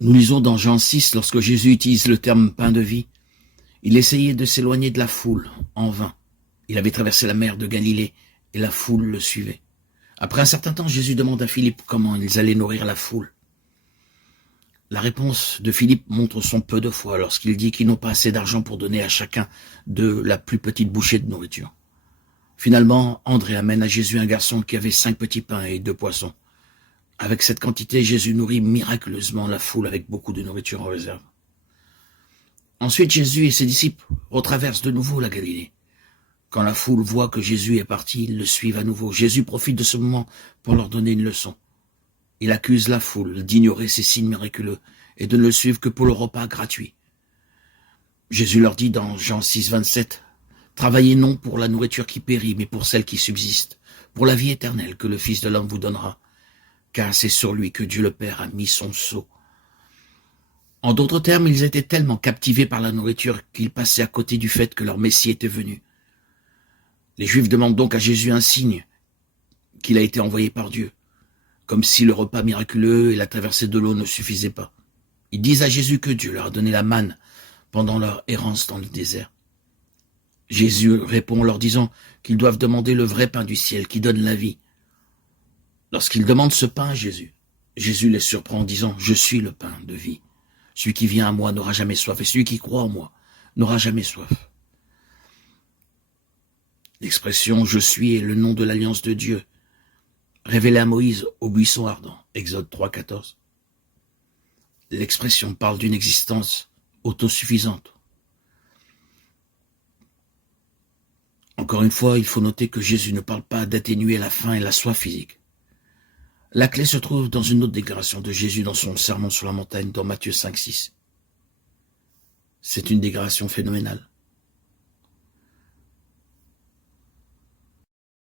Nous lisons dans Jean 6, lorsque Jésus utilise le terme pain de vie, il essayait de s'éloigner de la foule, en vain. Il avait traversé la mer de Galilée et la foule le suivait. Après un certain temps, Jésus demande à Philippe comment ils allaient nourrir la foule. La réponse de Philippe montre son peu de foi lorsqu'il dit qu'ils n'ont pas assez d'argent pour donner à chacun de la plus petite bouchée de nourriture. Finalement, André amène à Jésus un garçon qui avait 5 petits pains et 2 poissons. Avec cette quantité, Jésus nourrit miraculeusement la foule avec beaucoup de nourriture en réserve. Ensuite, Jésus et ses disciples retraversent de nouveau la Galilée. Quand la foule voit que Jésus est parti, ils le suivent à nouveau. Jésus profite de ce moment pour leur donner une leçon. Il accuse la foule d'ignorer ces signes miraculeux et de ne le suivre que pour le repas gratuit. Jésus leur dit dans Jean 6, 27, « Travaillez non pour la nourriture qui périt, mais pour celle qui subsiste, pour la vie éternelle que le Fils de l'homme vous donnera, car c'est sur lui que Dieu le Père a mis son sceau. » En d'autres termes, ils étaient tellement captivés par la nourriture qu'ils passaient à côté du fait que leur Messie était venu. Les Juifs demandent donc à Jésus un signe qu'il a été envoyé par Dieu, comme si le repas miraculeux et la traversée de l'eau ne suffisaient pas. Ils disent à Jésus que Dieu leur a donné la manne pendant leur errance dans le désert. Jésus répond en leur disant qu'ils doivent demander le vrai pain du ciel qui donne la vie. Lorsqu'ils demandent ce pain à Jésus, Jésus les surprend en disant « Je suis le pain de vie. Celui qui vient à moi n'aura jamais soif, et celui qui croit en moi n'aura jamais soif. » L'expression « Je suis » est le nom de l'alliance de Dieu, révélée à Moïse au buisson ardent, Exode 3, 14. L'expression parle d'une existence autosuffisante. Encore une fois, il faut noter que Jésus ne parle pas d'atténuer la faim et la soif physique. La clé se trouve dans une autre déclaration de Jésus dans son sermon sur la montagne dans Matthieu 5, 6. C'est une déclaration phénoménale.